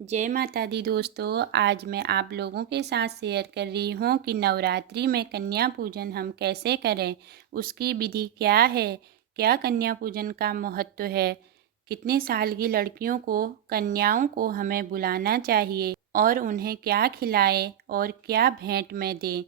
जय माता दी दोस्तों। आज मैं आप लोगों के साथ शेयर कर रही हूँ कि नवरात्रि में कन्या पूजन हम कैसे करें, उसकी विधि क्या है, क्या कन्या पूजन का महत्व है, कितने साल की लड़कियों को कन्याओं को हमें बुलाना चाहिए और उन्हें क्या खिलाएं और क्या भेंट में दें।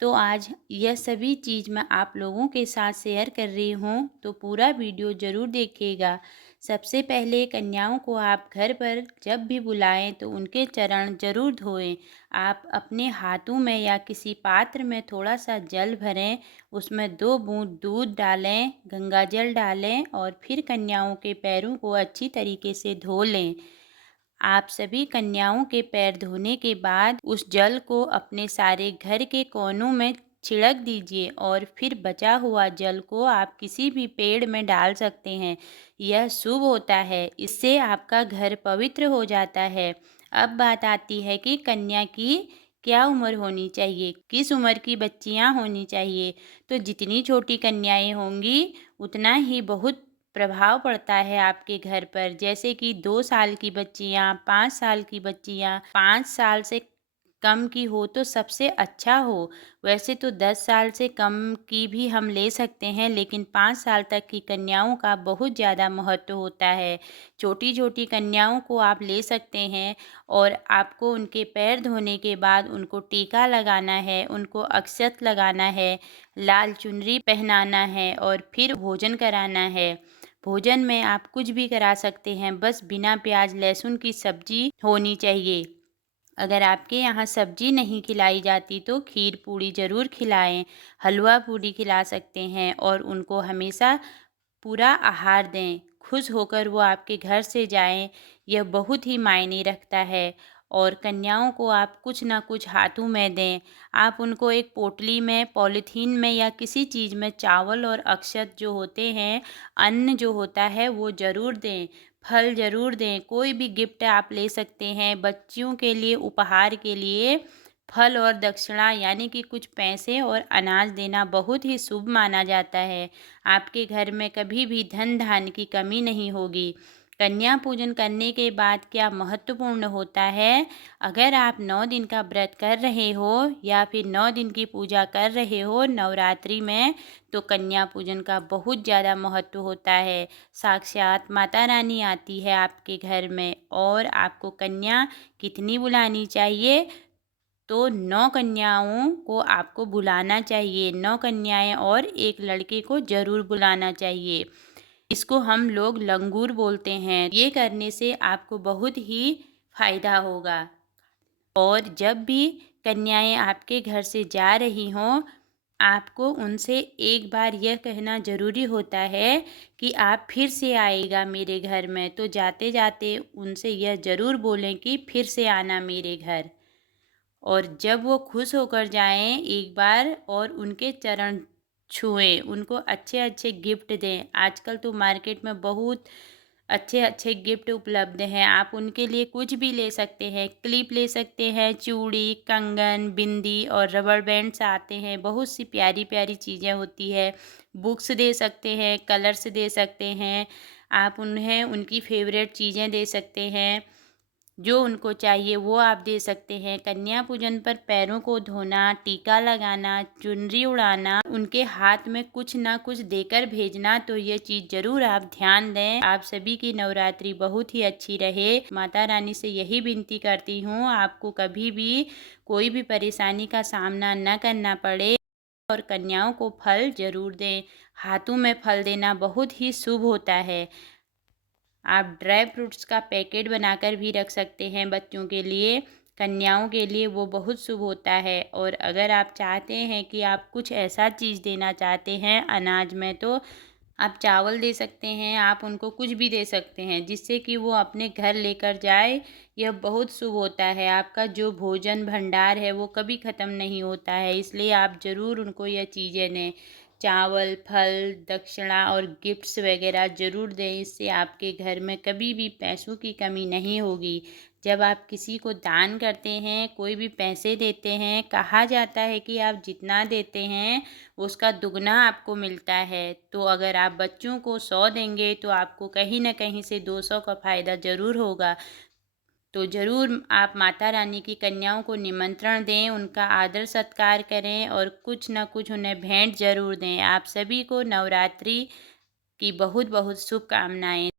तो आज यह सभी चीज़ मैं आप लोगों के साथ शेयर कर रही हूँ, तो पूरा वीडियो ज़रूर देखिएगा। सबसे पहले कन्याओं को आप घर पर जब भी बुलाएं तो उनके चरण जरूर धोएं। आप अपने हाथों में या किसी पात्र में थोड़ा सा जल भरें, उसमें 2 बूंद दूध डालें, गंगा जल डालें और फिर कन्याओं के पैरों को अच्छी तरीके से धो लें। आप सभी कन्याओं के पैर धोने के बाद उस जल को अपने सारे घर के कोनों में छिड़क दीजिए और फिर बचा हुआ जल को आप किसी भी पेड़ में डाल सकते हैं। यह शुभ होता है, इससे आपका घर पवित्र हो जाता है। अब बात आती है कि कन्या की क्या उम्र होनी चाहिए, किस उम्र की बच्चियां होनी चाहिए। तो जितनी छोटी कन्याएं होंगी उतना ही बहुत प्रभाव पड़ता है आपके घर पर। जैसे कि 2 साल की बच्चियाँ, 5 साल की बच्चियाँ, 5 साल से कम की हो तो सबसे अच्छा हो। वैसे तो 10 साल से कम की भी हम ले सकते हैं, लेकिन 5 साल तक की कन्याओं का बहुत ज़्यादा महत्व होता है। छोटी छोटी कन्याओं को आप ले सकते हैं और आपको उनके पैर धोने के बाद उनको टीका लगाना है, उनको अक्षत लगाना है, लाल चुनरी पहनाना है और फिर भोजन कराना है। भोजन में आप कुछ भी करा सकते हैं, बस बिना प्याज लहसुन की सब्जी होनी चाहिए। अगर आपके यहाँ सब्जी नहीं खिलाई जाती तो खीर पूड़ी ज़रूर खिलाएं, हलवा पूड़ी खिला सकते हैं और उनको हमेशा पूरा आहार दें। खुश होकर वो आपके घर से जाएं, यह बहुत ही मायने रखता है। और कन्याओं को आप कुछ ना कुछ हाथों में दें। आप उनको एक पोटली में, पॉलीथीन में या किसी चीज़ में चावल और अक्षत जो होते हैं, अन्न जो होता है वो ज़रूर दें। फल ज़रूर दें। कोई भी गिफ्ट आप ले सकते हैं बच्चियों के लिए। उपहार के लिए फल और दक्षिणा यानी कि कुछ पैसे और अनाज देना बहुत ही शुभ माना जाता है। आपके घर में कभी भी धन धान्य की कमी नहीं होगी। कन्या पूजन करने के बाद क्या महत्वपूर्ण होता है, अगर आप 9 दिन का व्रत कर रहे हो या फिर 9 दिन की पूजा कर रहे हो नवरात्रि में, तो कन्या पूजन का बहुत ज़्यादा महत्व होता है। साक्षात माता रानी आती है आपके घर में और आपको कन्या कितनी बुलानी चाहिए, तो 9 कन्याओं को आपको बुलाना चाहिए। 9 कन्याएं और एक लड़के को ज़रूर बुलाना चाहिए। इसको हम लोग लंगूर बोलते हैं। ये करने से आपको बहुत ही फायदा होगा। और जब भी कन्याएं आपके घर से जा रही हों, आपको उनसे एक बार यह कहना ज़रूरी होता है कि आप फिर से आएगा मेरे घर में। तो जाते जाते उनसे यह ज़रूर बोलें कि फिर से आना मेरे घर। और जब वो खुश होकर जाएं एक बार और उनके चरण छुएं, उनको अच्छे अच्छे गिफ्ट दें। आजकल तो मार्केट में बहुत अच्छे अच्छे गिफ्ट उपलब्ध हैं, आप उनके लिए कुछ भी ले सकते हैं। क्लिप ले सकते हैं, चूड़ी, कंगन, बिंदी और रबर बैंड्स आते हैं। बहुत सी प्यारी प्यारी चीज़ें होती है। बुक्स दे सकते हैं, कलर्स दे सकते हैं। आप उन्हें उनकी फेवरेट चीज़ें दे सकते हैं, जो उनको चाहिए वो आप दे सकते हैं। कन्या पूजन पर पैरों को धोना, टीका लगाना, चुनरी उड़ाना, उनके हाथ में कुछ ना कुछ देकर भेजना, तो ये चीज़ ज़रूर आप ध्यान दें। आप सभी की नवरात्रि बहुत ही अच्छी रहे। माता रानी से यही विनती करती हूँ, आपको कभी भी कोई भी परेशानी का सामना न करना पड़े। और कन्याओं को फल ज़रूर दें। हाथों में फल देना बहुत ही शुभ होता है। आप ड्राई फ्रूट्स का पैकेट बनाकर भी रख सकते हैं बच्चों के लिए। कन्याओं के लिए वो बहुत शुभ होता है। और अगर आप चाहते हैं कि आप कुछ ऐसा चीज़ देना चाहते हैं अनाज में, तो आप चावल दे सकते हैं, आप उनको कुछ भी दे सकते हैं जिससे कि वो अपने घर लेकर जाए। यह बहुत शुभ होता है। आपका जो भोजन भंडार है वो कभी ख़त्म नहीं होता है, इसलिए आप ज़रूर उनको यह चीज़ें दें। चावल, फल, दक्षिणा और गिफ्ट्स वगैरह ज़रूर दें। इससे आपके घर में कभी भी पैसों की कमी नहीं होगी। जब आप किसी को दान करते हैं, कोई भी पैसे देते हैं, कहा जाता है कि आप जितना देते हैं उसका दुगना आपको मिलता है। तो अगर आप बच्चों को 100 देंगे तो आपको कहीं न कहीं से 200 का फ़ायदा ज़रूर होगा। तो ज़रूर आप माता रानी की कन्याओं को निमंत्रण दें, उनका आदर सत्कार करें और कुछ न कुछ उन्हें भेंट ज़रूर दें। आप सभी को नवरात्रि की बहुत बहुत शुभकामनाएँ।